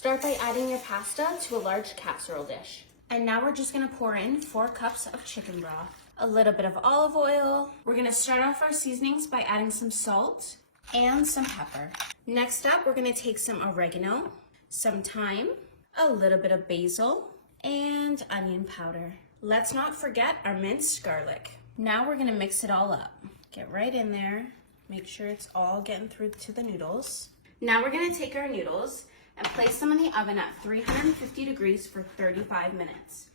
Start by adding your pasta to a large casserole dish. And now we're just gonna pour in 4 cups of chicken broth, a little bit of olive oil. We're gonna start off our seasonings by adding some salt and some pepper. Next up, we're gonna take some oregano, some thyme, a little bit of basil, and onion powder. Let's not forget our minced garlic. Now we're gonna mix it all up. Get right in there. Make sure it's all getting through to the noodles. Now we're gonna take our noodles and place them in the oven at 350 degrees for 35 minutes.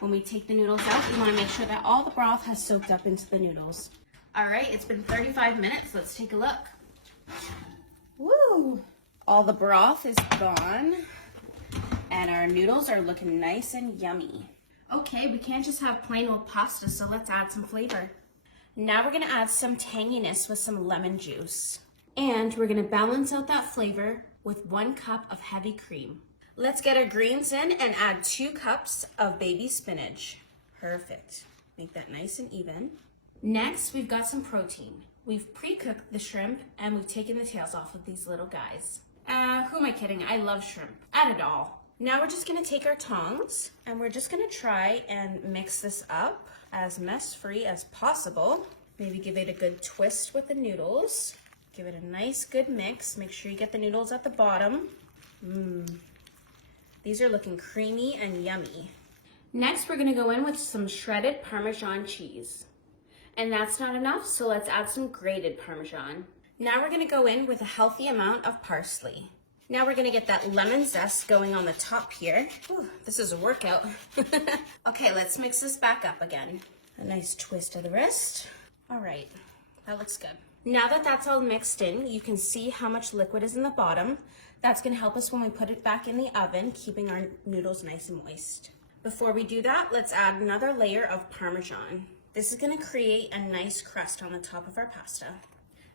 When we take the noodles out, we wanna make sure that all the broth has soaked up into the noodles. All right, it's been 35 minutes. Let's take a look. Woo! All the broth is gone and our noodles are looking nice and yummy. Okay, we can't just have plain old pasta, so let's add some flavor. Now we're gonna add some tanginess with some lemon juice. And we're gonna balance out that flavor with 1 cup of heavy cream. Let's get our greens in and add 2 cups of baby spinach. Perfect. Make that nice and even. Next, we've got some protein. We've pre-cooked the shrimp and we've taken the tails off of these little guys. Who am I kidding? I love shrimp. Add it all. Now we're just gonna take our tongs and we're just gonna try and mix this up as mess-free as possible. Maybe give it a good twist with the noodles. Give it a nice good mix. Make sure you get the noodles at the bottom. These are looking creamy and yummy. Next, we're gonna go in with some shredded Parmesan cheese. And that's not enough, so let's add some grated Parmesan. Now we're gonna go in with a healthy amount of parsley. Now we're gonna get that lemon zest going on the top here. Whew, this is a workout. Okay, let's mix this back up again. A nice twist of the wrist. All right, that looks good. Now that that's all mixed in, you can see how much liquid is in the bottom. That's gonna help us when we put it back in the oven, keeping our noodles nice and moist. Before we do that, let's add another layer of Parmesan. This is gonna create a nice crust on the top of our pasta.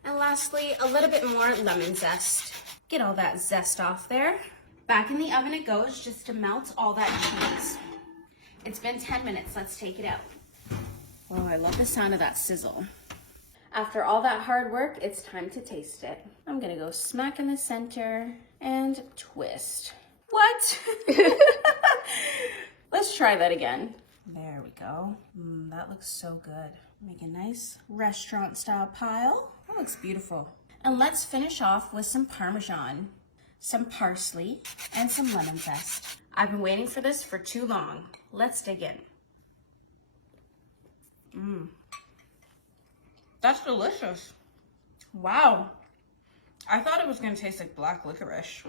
And lastly, a little bit more lemon zest. Get all that zest off there. Back in the oven it goes just to melt all that cheese. It's been 10 minutes, let's take it out. Oh, I love the sound of that sizzle. After all that hard work, it's time to taste it. I'm gonna go smack in the center and twist. What? Let's try that again. There we go. That looks so good. Make a nice restaurant style pile. That looks beautiful. And let's finish off with some Parmesan, some parsley, and some lemon zest. I've been waiting for this for too long. Let's dig in. That's delicious. Wow. I thought it was gonna taste like black licorice.